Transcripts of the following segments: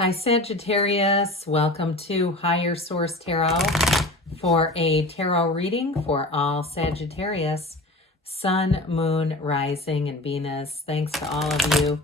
Hi Sagittarius, welcome to Higher Source Tarot for a tarot reading for all Sagittarius, Sun, Moon, Rising, and Venus. Thanks to all of you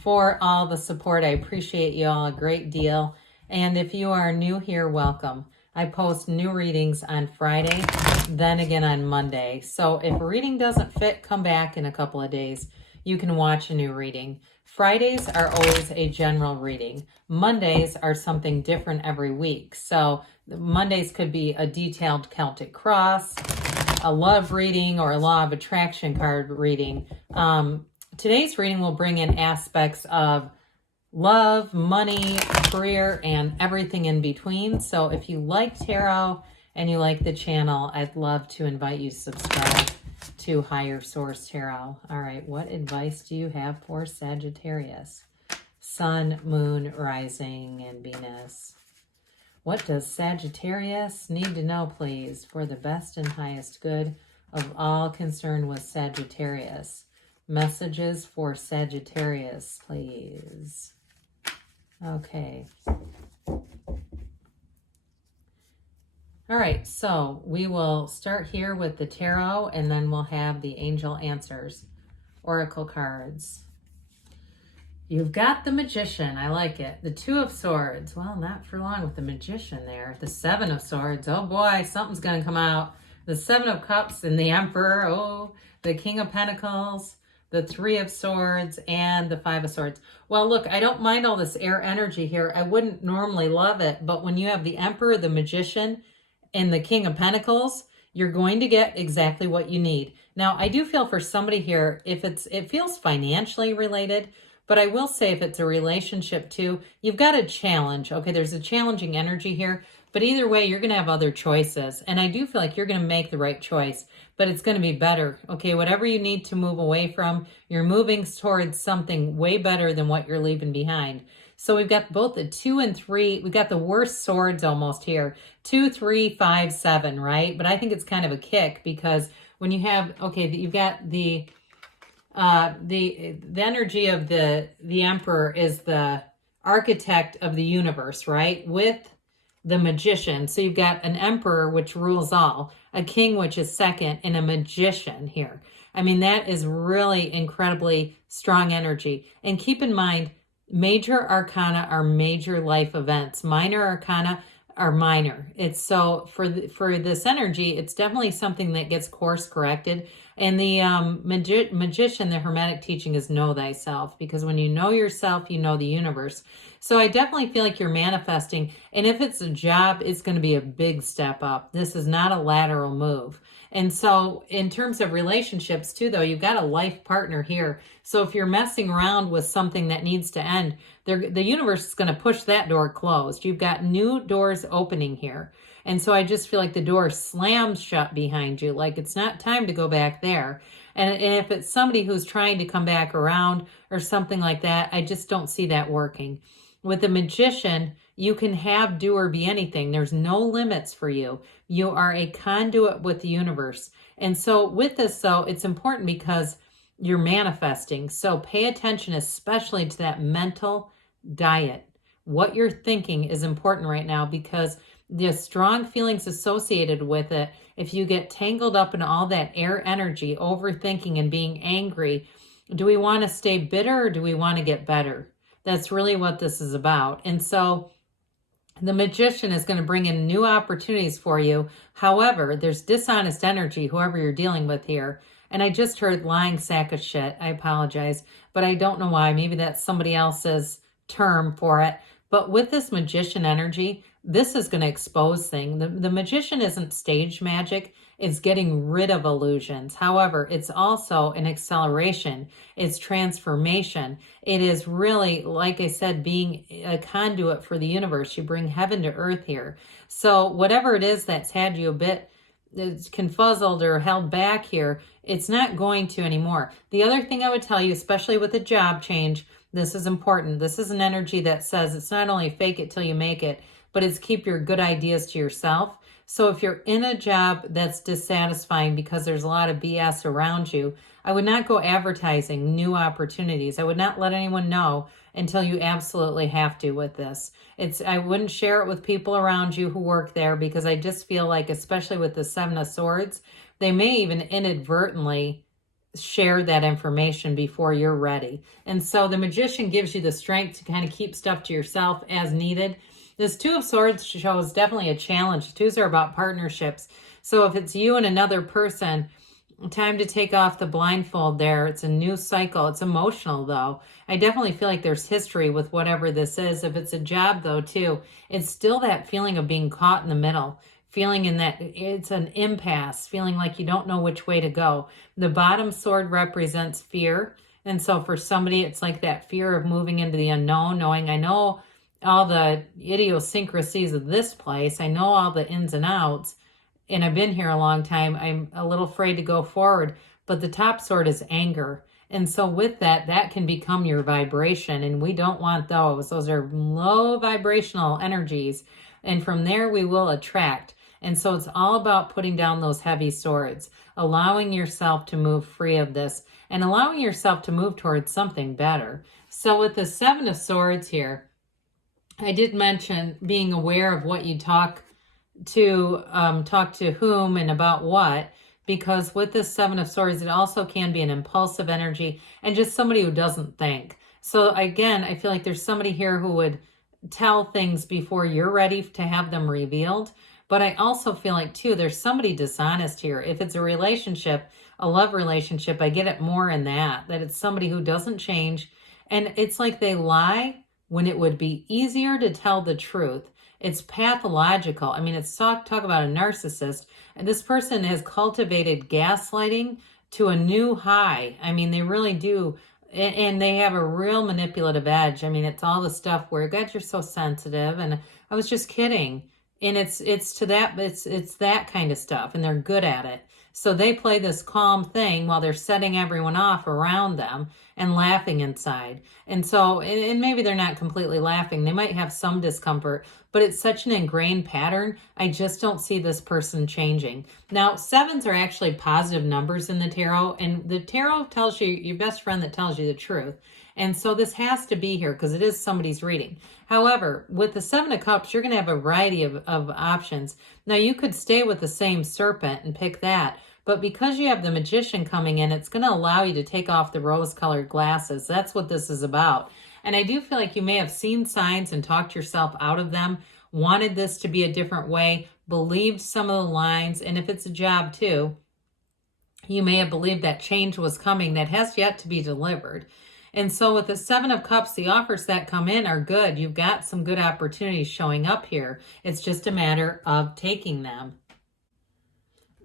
for all the support. I appreciate you all a great deal. And if you are new here, welcome. I post new readings on Friday, then again on Monday. So if a reading doesn't fit, come back in a couple of days. You can watch a new reading. Fridays are always a general reading. Mondays are something different every week. So Mondays could be a detailed Celtic cross, a love reading, or a law of attraction card reading. Today's reading will bring in aspects of love, money, career, and everything in between. So if you like tarot and you like the channel, I'd love to invite you to subscribe to Higher Source Tarot. All right, what advice do you have for Sagittarius? Sun, Moon, Rising, and Venus. What does Sagittarius need to know, please, for the best and highest good of all concerned with Sagittarius? Messages for Sagittarius, please. Okay. All right, so we will start here with the tarot, and then we'll have the angel answers, oracle cards. You've got the Magician. I like it. The Two of Swords. Well, not for long with the Magician there. The Seven of Swords. Oh boy, something's going to come out. The Seven of Cups and the Emperor. Oh, the King of Pentacles. The Three of Swords and the Five of Swords. Well, look, I don't mind all this air energy here. I wouldn't normally love it, but when you have the Emperor, the Magician, and the King of Pentacles, you're going to get exactly what you need. Now, I do feel for somebody here, if it feels financially related, but I will say if it's a relationship too, you've got a challenge. Okay, there's a challenging energy here, but either way, you're going to have other choices. And I do feel like you're going to make the right choice, but it's going to be better. Okay, whatever you need to move away from, you're moving towards something way better than what you're leaving behind. So we've got both the 2 and 3. We've got the worst swords almost here. 2, 3, 5, 7, right? But I think it's kind of a kick because when you have, okay, you've got the energy of the Emperor is the architect of the universe, right? With the Magician. So you've got an Emperor, which rules all, a King, which is second, and a Magician here. I mean, that is really incredibly strong energy. And keep in mind, major arcana are major life events. Minor arcana are minor. It's so for this energy, it's definitely something that gets course corrected. And the Magician, the Hermetic teaching is know thyself, because when you know yourself, you know the universe. So I definitely feel like you're manifesting. And if it's a job, it's going to be a big step up. This is not a lateral move. And so in terms of relationships too, though, you've got a life partner here. So if you're messing around with something that needs to end, the universe is going to push that door closed. You've got new doors opening here. And so I just feel like the door slams shut behind you. Like it's not time to go back there. And if it's somebody who's trying to come back around or something like that, I just don't see that working. With the Magician, you can have, do, or be anything. There's no limits for you. You are a conduit with the universe. And so with this, though, it's important because you're manifesting. So pay attention, especially to that mental diet. What you're thinking is important right now because the strong feelings associated with it, if you get tangled up in all that air energy, overthinking and being angry, do we want to stay bitter or do we want to get better? That's really what this is about. And so the Magician is going to bring in new opportunities for you. However, there's dishonest energy, whoever you're dealing with here. And I just heard lying sack of shit. I apologize, but I don't know why. Maybe that's somebody else's term for it. But with this Magician energy, this is going to expose things. The Magician isn't stage magic. It's getting rid of illusions. However, it's also an acceleration. It's transformation. It is really, like I said, being a conduit for the universe. You bring heaven to earth here. So whatever it is that's had you a bit confuzzled or held back here, it's not going to anymore. The other thing I would tell you, especially with a job change, this is important. This is an energy that says it's not only fake it till you make it, but it's keep your good ideas to yourself. So if you're in a job that's dissatisfying because there's a lot of BS around you, I would not go advertising new opportunities. I would not let anyone know until you absolutely have to with this. I wouldn't share it with people around you who work there, because I just feel like, especially with the Seven of Swords, they may even inadvertently share that information before you're ready. And so the Magician gives you the strength to kind of keep stuff to yourself as needed. This Two of Swords shows definitely a challenge. Twos are about partnerships. So if it's you and another person, time to take off the blindfold there. It's a new cycle. It's emotional, though. I definitely feel like there's history with whatever this is. If it's a job, though, too, it's still that feeling of being caught in the middle, feeling in that it's an impasse, feeling like you don't know which way to go. The bottom sword represents fear. And so for somebody, it's like that fear of moving into the unknown, knowing I know all the idiosyncrasies of this place. I know all the ins and outs, and I've been here a long time. I'm a little afraid to go forward. But the top sword is anger. And so with that, that can become your vibration, and we don't want those. Those are low vibrational energies. And from there, we will attract. And so it's all about putting down those heavy swords, allowing yourself to move free of this, and allowing yourself to move towards something better. So with the Seven of Swords here, I did mention being aware of what you talk to whom and about what, because with this Seven of Swords, it also can be an impulsive energy and just somebody who doesn't think. So again, I feel like there's somebody here who would tell things before you're ready to have them revealed. But I also feel like, too, there's somebody dishonest here. If it's a relationship, a love relationship, I get it more in that it's somebody who doesn't change. And it's like they lie when it would be easier to tell the truth. It's pathological. I mean, it's talk about a narcissist. And this person has cultivated gaslighting to a new high. I mean, they really do. And they have a real manipulative edge. I mean, it's all the stuff where, God, you're so sensitive. And I was just kidding. And it's that kind of stuff. And they're good at it. So they play this calm thing while they're setting everyone off around them and laughing inside. And so, and maybe they're not completely laughing. They might have some discomfort, but it's such an ingrained pattern. I just don't see this person changing. Now, sevens are actually positive numbers in the tarot, and the tarot tells you your best friend that tells you the truth. And so this has to be here because it is somebody's reading. However, with the Seven of Cups, you're going to have a variety of options. Now, you could stay with the same serpent and pick that. But because you have the Magician coming in, it's going to allow you to take off the rose-colored glasses. That's what this is about. And I do feel like you may have seen signs and talked yourself out of them, wanted this to be a different way, believed some of the lines. And if it's a job too, you may have believed that change was coming that has yet to be delivered. And so with the Seven of Cups, the offers that come in are good. You've got some good opportunities showing up here. It's just a matter of taking them.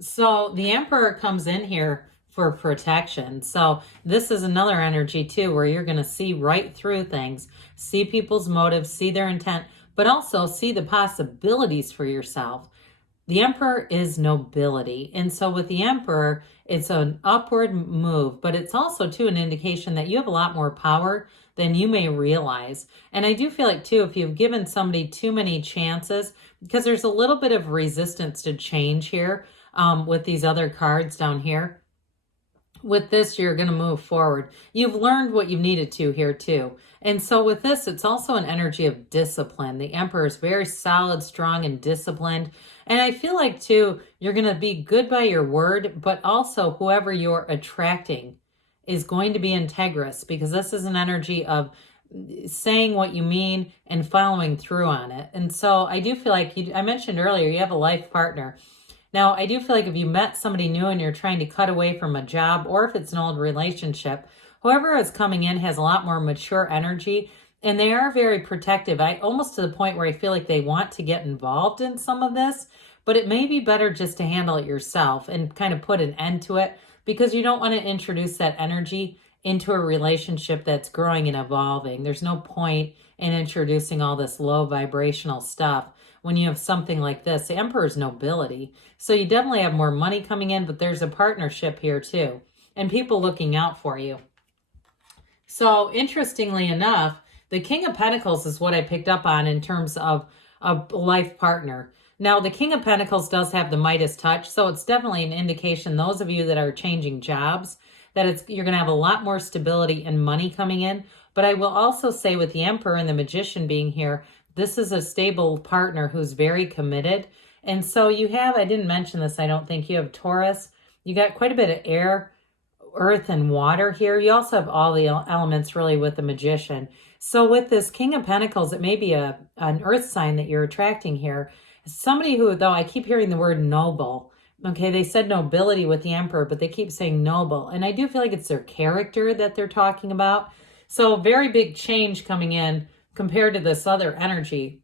So the Emperor comes in here for protection. So this is another energy too, where you're going to see right through things, see people's motives, see their intent, but also see the possibilities for yourself. The Emperor is nobility. And so with the Emperor, it's an upward move, but it's also too an indication that you have a lot more power than you may realize. And I do feel like too, if you've given somebody too many chances, because there's a little bit of resistance to change here with these other cards down here. With this, you're going to move forward. You've learned what you needed to here too. And so with this, it's also an energy of discipline. The Emperor is very solid, strong, and disciplined. And I feel like too, you're going to be good by your word, but also whoever you're attracting is going to be integrous, because this is an energy of saying what you mean and following through on it. And so I do feel like, I mentioned earlier, you have a life partner. Now, I do feel like if you met somebody new and you're trying to cut away from a job, or if it's an old relationship, whoever is coming in has a lot more mature energy, and they are very protective. Almost to the point where I feel like they want to get involved in some of this, but it may be better just to handle it yourself and kind of put an end to it, because you don't want to introduce that energy into a relationship that's growing and evolving. There's no point in introducing all this low vibrational stuff when you have something like this. The Emperor's nobility. So you definitely have more money coming in, but there's a partnership here too, and people looking out for you. So interestingly enough, the King of Pentacles is what I picked up on in terms of a life partner. Now, the King of Pentacles does have the Midas touch, so it's definitely an indication, those of you that are changing jobs, that you're going to have a lot more stability and money coming in. But I will also say with the Emperor and the Magician being here, this is a stable partner who's very committed. And so you have, I didn't mention this, I don't think, you have Taurus. You got quite a bit of air, earth, and water here. You also have all the elements really with the Magician. So with this King of Pentacles, it may be an earth sign that you're attracting here. Somebody who, though, I keep hearing the word noble. Okay, they said nobility with the Emperor, but they keep saying noble. And I do feel like it's their character that they're talking about. So very big change coming in compared to this other energy.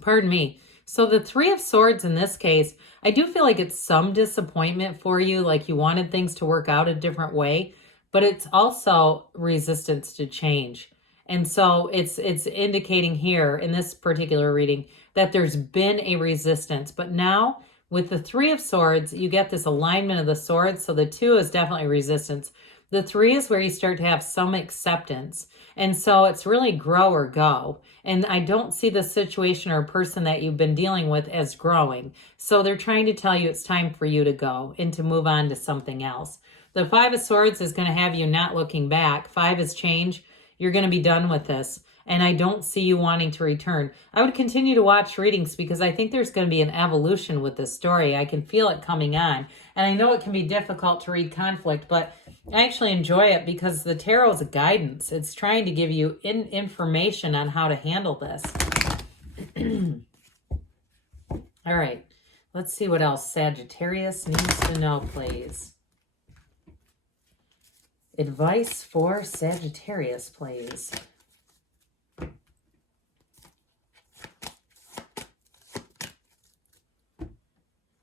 Pardon me. So the Three of Swords in this case, I do feel like it's some disappointment for you, like you wanted things to work out a different way, but it's also resistance to change. And so it's indicating here in this particular reading that there's been a resistance. But now with the Three of Swords, you get this alignment of the swords. So the 2 is definitely resistance. The 3 is where you start to have some acceptance. And so it's really grow or go. And I don't see the situation or person that you've been dealing with as growing. So they're trying to tell you it's time for you to go and to move on to something else. The 5 of Swords is going to have you not looking back. 5 is change. You're going to be done with this. And I don't see you wanting to return. I would continue to watch readings because I think there's going to be an evolution with this story. I can feel it coming on. And I know it can be difficult to read conflict, but I actually enjoy it because the tarot is a guidance. It's trying to give you information on how to handle this. All right. Let's see what else Sagittarius needs to know, please. Advice for Sagittarius, please.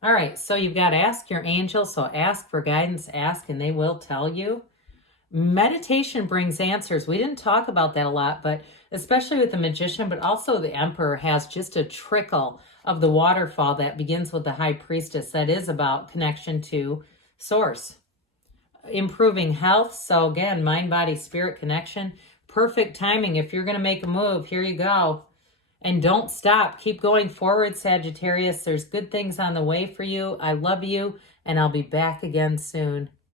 All right, so you've got ask your angel. So ask for guidance, ask, and they will tell you. Meditation brings answers. We didn't talk about that a lot, but especially with the Magician, but also the Emperor has just a trickle of the waterfall that begins with the High Priestess. That is about connection to Source. Improving health. So again, mind, body, spirit connection. Perfect timing. If you're going to make a move, here you go. And don't stop. Keep going forward, Sagittarius. There's good things on the way for you. I love you, and I'll be back again soon.